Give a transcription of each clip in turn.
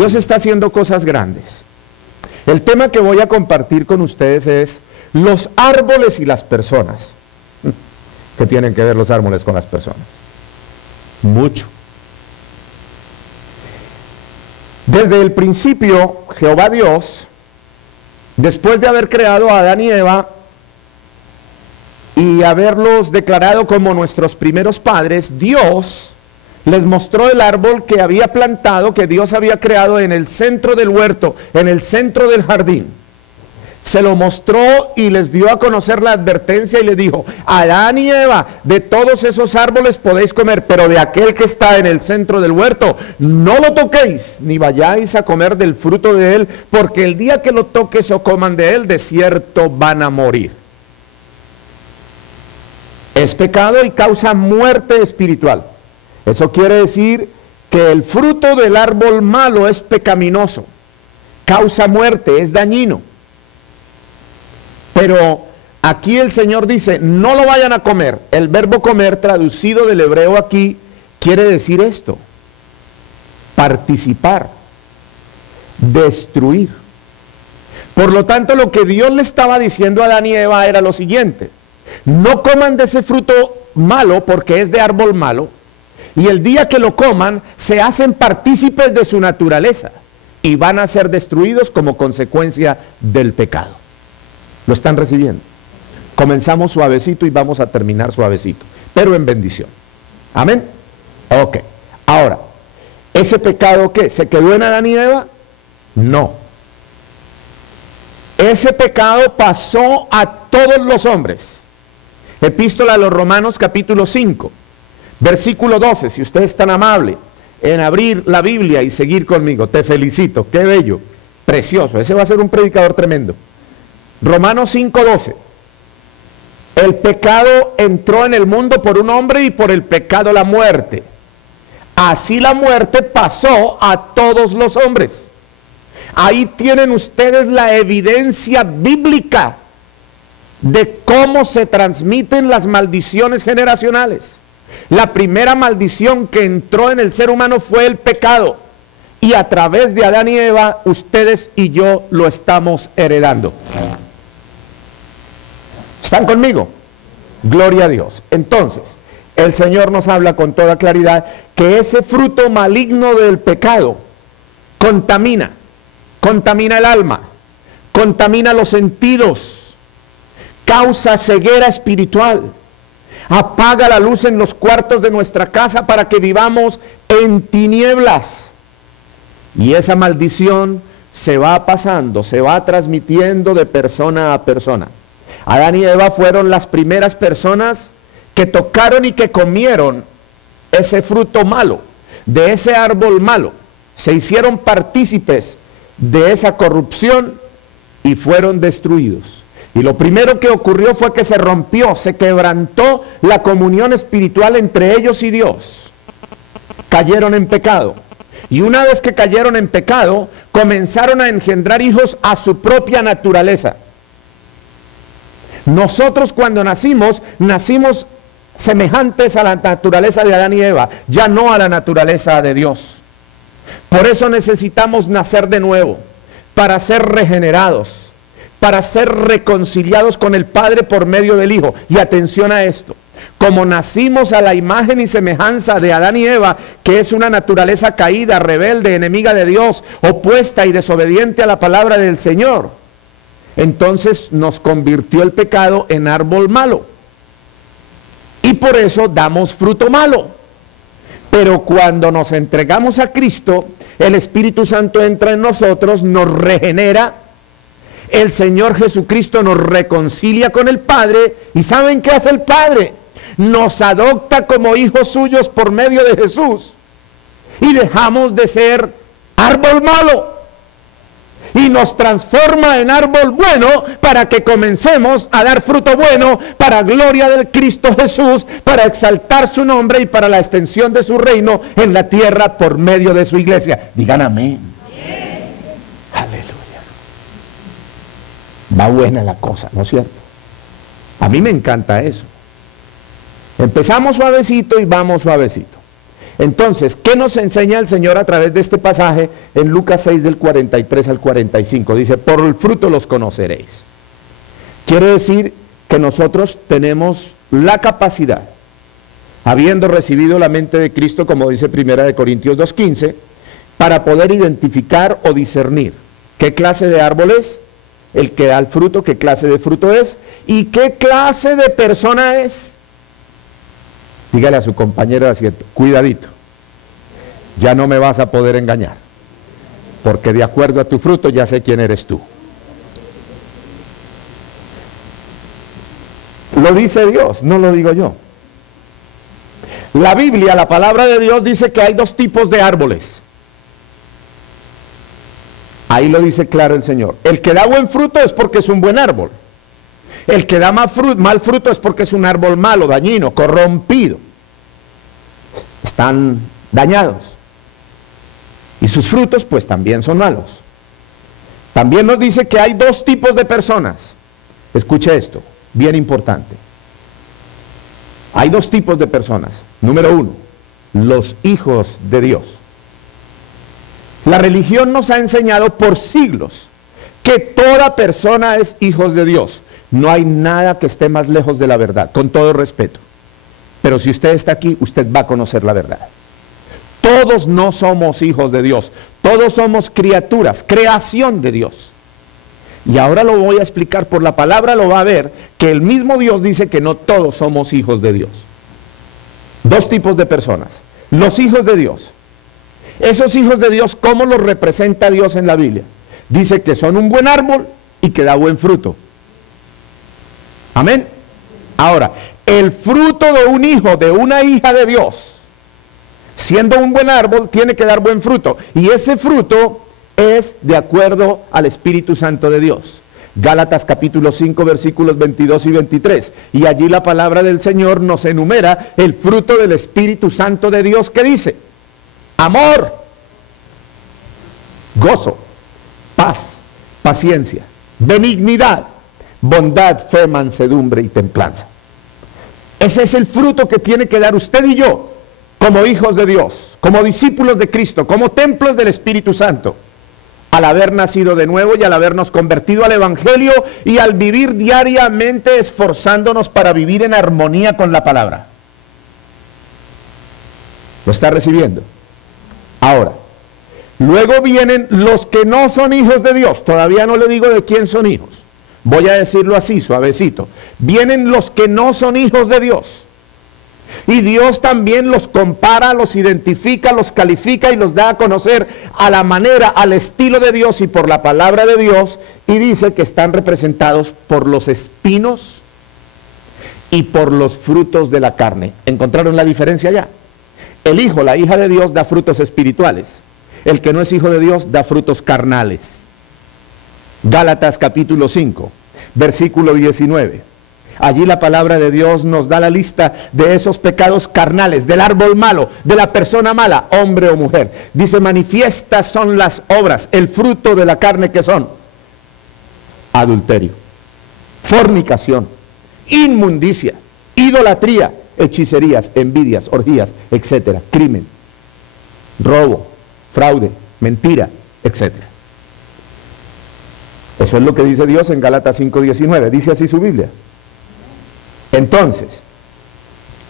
Dios está haciendo cosas grandes. El tema que voy a compartir con ustedes es los árboles y las personas. ¿Qué tienen que ver los árboles con las personas? Mucho. Desde el principio, Jehová Dios, después de haber creado a Adán y Eva y haberlos declarado como nuestros primeros padres, Dios les mostró el árbol que había plantado, que Dios había creado en el centro del huerto, en el centro del jardín. Se lo mostró y les dio a conocer la advertencia y les dijo: Adán y Eva, de todos esos árboles podéis comer, pero de aquel que está en el centro del huerto, no lo toquéis, ni vayáis a comer del fruto de él, porque el día que lo toques o coman de él, de cierto van a morir. Es pecado y causa muerte espiritual. Eso quiere decir que el fruto del árbol malo es pecaminoso, causa muerte, es dañino. Pero aquí el Señor dice, no lo vayan a comer. El verbo comer, traducido del hebreo aquí, quiere decir esto: participar, destruir. Por lo tanto, lo que Dios le estaba diciendo a Adán y Eva era lo siguiente: no coman de ese fruto malo porque es de árbol malo, y el día que lo coman se hacen partícipes de su naturaleza y van a ser destruidos como consecuencia del pecado. ¿Lo están recibiendo? Comenzamos suavecito y vamos a terminar suavecito, pero en bendición. ¿Amén? Ok. Ahora, ¿ese pecado qué? ¿Se quedó en Adán y Eva? No. Ese pecado pasó a todos los hombres. Epístola a los Romanos, capítulo 5, versículo 12. Si usted es tan amable en abrir la Biblia y seguir conmigo, te felicito. Qué bello, precioso. Ese va a ser un predicador tremendo. Romanos 5:12. El pecado entró en el mundo por un hombre y por el pecado la muerte. Así la muerte pasó a todos los hombres. Ahí tienen ustedes la evidencia bíblica de cómo se transmiten las maldiciones generacionales. La primera maldición que entró en el ser humano fue el pecado. Y a través de Adán y Eva, ustedes y yo lo estamos heredando. ¿Están conmigo? Gloria a Dios. Entonces, el Señor nos habla con toda claridad que ese fruto maligno del pecado contamina el alma, contamina los sentidos, causa ceguera espiritual, apaga la luz en los cuartos de nuestra casa para que vivamos en tinieblas. Y esa maldición se va pasando, se va transmitiendo de persona a persona. Adán y Eva fueron las primeras personas que tocaron y que comieron ese fruto malo, de ese árbol malo. Se hicieron partícipes de esa corrupción y fueron destruidos. Y lo primero que ocurrió fue que se rompió, se quebrantó la comunión espiritual entre ellos y Dios. Cayeron en pecado. Y una vez que cayeron en pecado, comenzaron a engendrar hijos a su propia naturaleza. Nosotros cuando nacimos semejantes a la naturaleza de Adán y Eva, ya no a la naturaleza de Dios. Por eso necesitamos nacer de nuevo, para ser regenerados, para ser reconciliados con el Padre por medio del Hijo. Y atención a esto: como nacimos a la imagen y semejanza de Adán y Eva, que es una naturaleza caída, rebelde, enemiga de Dios, opuesta y desobediente a la palabra del Señor, entonces nos convirtió el pecado en árbol malo. Y por eso damos fruto malo. Pero cuando nos entregamos a Cristo, el Espíritu Santo entra en nosotros, nos regenera. El Señor Jesucristo nos reconcilia con el Padre. ¿Y saben qué hace el Padre? Nos adopta como hijos suyos por medio de Jesús. Y dejamos de ser árbol malo. Y nos transforma en árbol bueno para que comencemos a dar fruto bueno para gloria del Cristo Jesús, para exaltar su nombre y para la extensión de su reino en la tierra por medio de su iglesia. Digan amén. Amén. Aleluya. Va buena la cosa, ¿no es cierto? A mí me encanta eso. Empezamos suavecito y vamos suavecito. Entonces, ¿qué nos enseña el Señor a través de este pasaje en Lucas 6 del 43 al 45? Dice, por el fruto los conoceréis. Quiere decir que nosotros tenemos la capacidad, habiendo recibido la mente de Cristo, como dice 1 Corintios 2:15, para poder identificar o discernir qué clase de árbol es, el que da el fruto, qué clase de fruto es, y qué clase de persona es. Dígale a su compañero así, cuidadito, ya no me vas a poder engañar, porque de acuerdo a tu fruto ya sé quién eres tú. Lo dice Dios, no lo digo yo. La Biblia, la palabra de Dios dice que hay dos tipos de árboles. Ahí lo dice claro el Señor. El que da buen fruto es porque es un buen árbol. El que da mal fruto es porque es un árbol malo, dañino, corrompido. Están dañados. Y sus frutos pues también son malos. También nos dice que hay dos tipos de personas. Escuche esto, bien importante. Hay dos tipos de personas. Número uno, los hijos de Dios. La religión nos ha enseñado por siglos que toda persona es hijo de Dios. No hay nada que esté más lejos de la verdad, con todo respeto. Pero si usted está aquí, usted va a conocer la verdad. Todos no somos hijos de Dios, todos somos criaturas, creación de Dios. Y ahora lo voy a explicar, por la palabra lo va a ver, que el mismo Dios dice que no todos somos hijos de Dios. Dos tipos de personas, los hijos de Dios. Esos hijos de Dios, ¿cómo los representa Dios en la Biblia? Dice que son un buen árbol y que da buen fruto. Amén. Ahora, el fruto de un hijo, de una hija de Dios, siendo un buen árbol, tiene que dar buen fruto. Y ese fruto es de acuerdo al Espíritu Santo de Dios. Gálatas capítulo 5 versículos 22 y 23. Y allí la palabra del Señor nos enumera el fruto del Espíritu Santo de Dios, que dice: amor, gozo, paz, paciencia, benignidad, bondad, fe, mansedumbre y templanza. Ese es el fruto que tiene que dar usted y yo como hijos de Dios, como discípulos de Cristo, como templos del Espíritu Santo, al haber nacido de nuevo y al habernos convertido al Evangelio y al vivir diariamente esforzándonos para vivir en armonía con la palabra. ¿Lo está recibiendo? Ahora, luego vienen los que no son hijos de Dios. Todavía no le digo de quién son hijos. Voy a decirlo así, suavecito. Vienen los que no son hijos de Dios. Y Dios también los compara, los identifica, los califica y los da a conocer a la manera, al estilo de Dios y por la palabra de Dios. Y dice que están representados por los espinos y por los frutos de la carne. ¿Encontraron la diferencia ya? El hijo, la hija de Dios da frutos espirituales. El que no es hijo de Dios da frutos carnales. Gálatas capítulo 5, versículo 19. Allí la palabra de Dios nos da la lista de esos pecados carnales, del árbol malo, de la persona mala, hombre o mujer. Dice: manifiestas son las obras, el fruto de la carne, que son adulterio, fornicación, inmundicia, idolatría, hechicerías, envidias, orgías, etcétera, crimen, robo, fraude, mentira, etcétera. Eso es lo que dice Dios en Gálatas 5:19, dice así su Biblia. Entonces,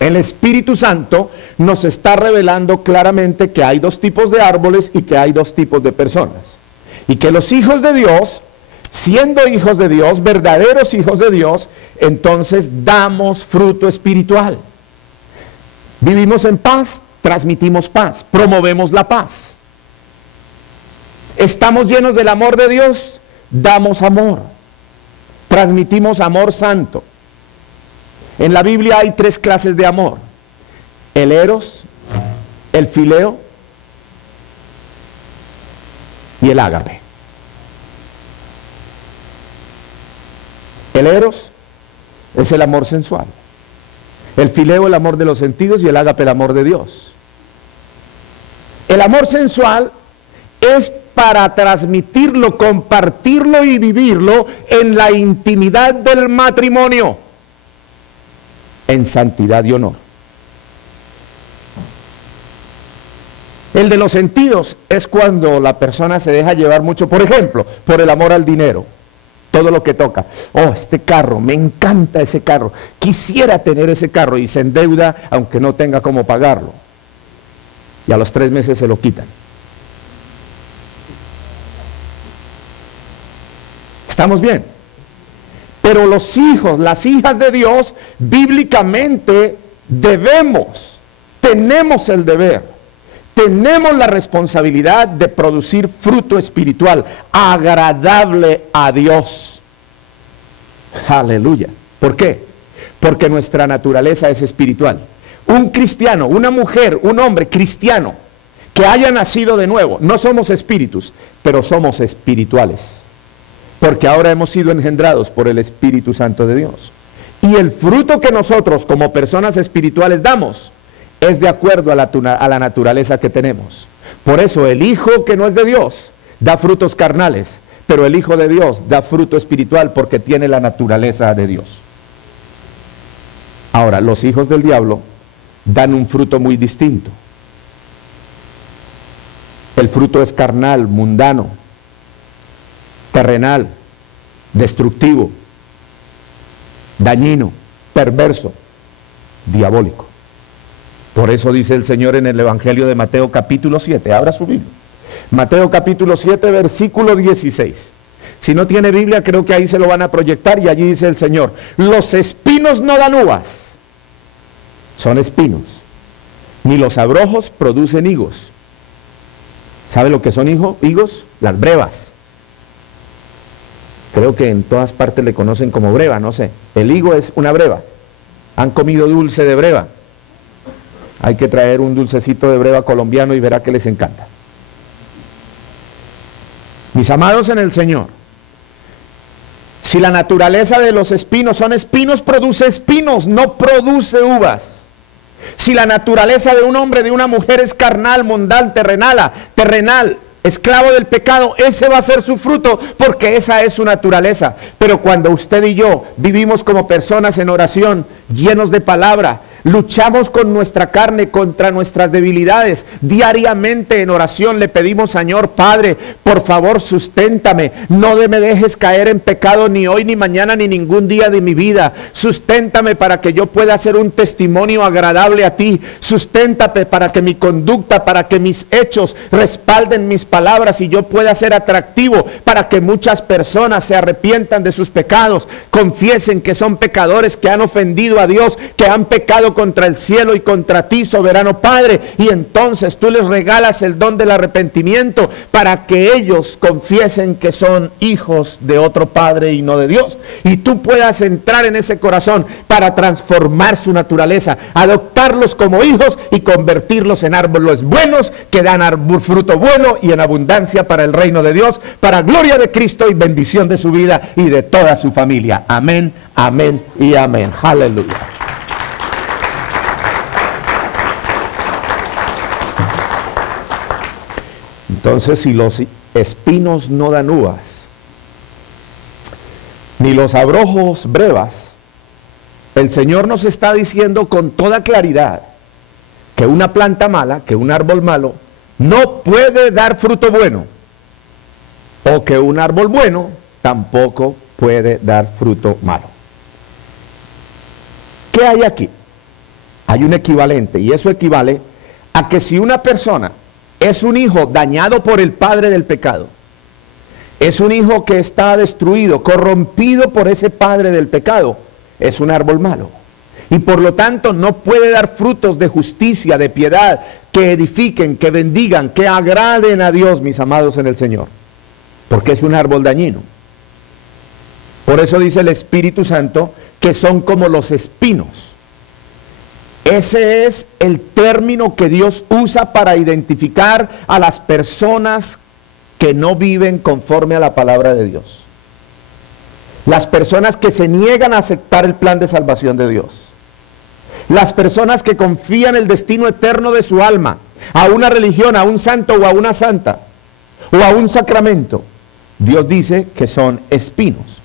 el Espíritu Santo nos está revelando claramente que hay dos tipos de árboles y que hay dos tipos de personas. Y que los hijos de Dios, siendo hijos de Dios, verdaderos hijos de Dios, entonces damos fruto espiritual. Vivimos en paz, transmitimos paz, promovemos la paz. Estamos llenos del amor de Dios, damos amor, transmitimos amor santo. En la Biblia hay tres clases de amor: el eros, el fileo y el ágape. El eros es el amor sensual, el fileo el amor de los sentidos y el ágape el amor de Dios. El amor sensual es para transmitirlo, compartirlo y vivirlo en la intimidad del matrimonio, en santidad y honor. El de los sentidos es cuando la persona se deja llevar mucho, por ejemplo, por el amor al dinero. Todo lo que toca. Oh, este carro, me encanta ese carro. Quisiera tener ese carro y se endeuda aunque no tenga cómo pagarlo. Y a los 3 meses se lo quitan. ¿Estamos bien? Pero los hijos, las hijas de Dios, bíblicamente tenemos el deber, tenemos la responsabilidad de producir fruto espiritual, agradable a Dios. Aleluya. ¿Por qué? Porque nuestra naturaleza es espiritual. Un cristiano, una mujer, un hombre cristiano que haya nacido de nuevo, no somos espíritus, pero somos espirituales. Porque ahora hemos sido engendrados por el Espíritu Santo de Dios. Y el fruto que nosotros como personas espirituales damos es de acuerdo a la naturaleza que tenemos. Por eso el hijo que no es de Dios da frutos carnales, pero el hijo de Dios da fruto espiritual porque tiene la naturaleza de Dios. Ahora, los hijos del diablo dan un fruto muy distinto. El fruto es carnal, mundano, terrenal, destructivo, dañino, perverso, diabólico. Por eso dice el Señor en el Evangelio de Mateo capítulo 7, abra su Biblia. Mateo capítulo 7, versículo 16. Si no tiene Biblia, creo que ahí se lo van a proyectar y allí dice el Señor: los espinos no dan uvas, son espinos, ni los abrojos producen higos. ¿Sabe lo que son higos? Las brevas. Creo que en todas partes le conocen como breva, no sé. El higo es una breva. ¿Han comido dulce de breva? Hay que traer un dulcecito de breva colombiano y verá que les encanta. Mis amados en el Señor, si la naturaleza de los espinos son espinos, produce espinos, no produce uvas. Si la naturaleza de un hombre, de una mujer es carnal, mundana, terrenal, esclavo del pecado, ese va a ser su fruto, porque esa es su naturaleza. Pero cuando usted y yo vivimos como personas en oración, llenos de palabra, luchamos con nuestra carne contra nuestras debilidades, diariamente en oración le pedimos: Señor Padre, por favor susténtame, no me dejes caer en pecado ni hoy, ni mañana, ni ningún día de mi vida. Susténtame para que yo pueda hacer un testimonio agradable a ti. Susténtame para que mi conducta, para que mis hechos respalden mis palabras y yo pueda ser atractivo para que muchas personas se arrepientan de sus pecados, confiesen que son pecadores, que han ofendido a Dios, que han pecado contra el cielo y contra ti, soberano Padre, y entonces tú les regalas el don del arrepentimiento para que ellos confiesen que son hijos de otro Padre y no de Dios, y tú puedas entrar en ese corazón para transformar su naturaleza, adoptarlos como hijos y convertirlos en árboles buenos que dan fruto bueno y en abundancia para el reino de Dios, para gloria de Cristo y bendición de su vida y de toda su familia. Amén, amén y amén. Aleluya. Entonces, si los espinos no dan uvas, ni los abrojos brevas, el Señor nos está diciendo con toda claridad que una planta mala, que un árbol malo, no puede dar fruto bueno, o que un árbol bueno tampoco puede dar fruto malo. ¿Qué hay aquí? Hay un equivalente, y eso equivale a que si una persona es un hijo dañado por el padre del pecado, es un hijo que está destruido, corrompido por ese padre del pecado, es un árbol malo. Y por lo tanto no puede dar frutos de justicia, de piedad, que edifiquen, que bendigan, que agraden a Dios, mis amados en el Señor. Porque es un árbol dañino. Por eso dice el Espíritu Santo que son como los espinos. Ese es el término que Dios usa para identificar a las personas que no viven conforme a la palabra de Dios. Las personas que se niegan a aceptar el plan de salvación de Dios. Las personas que confían el destino eterno de su alma a una religión, a un santo o a una santa, o a un sacramento. Dios dice que son espinos.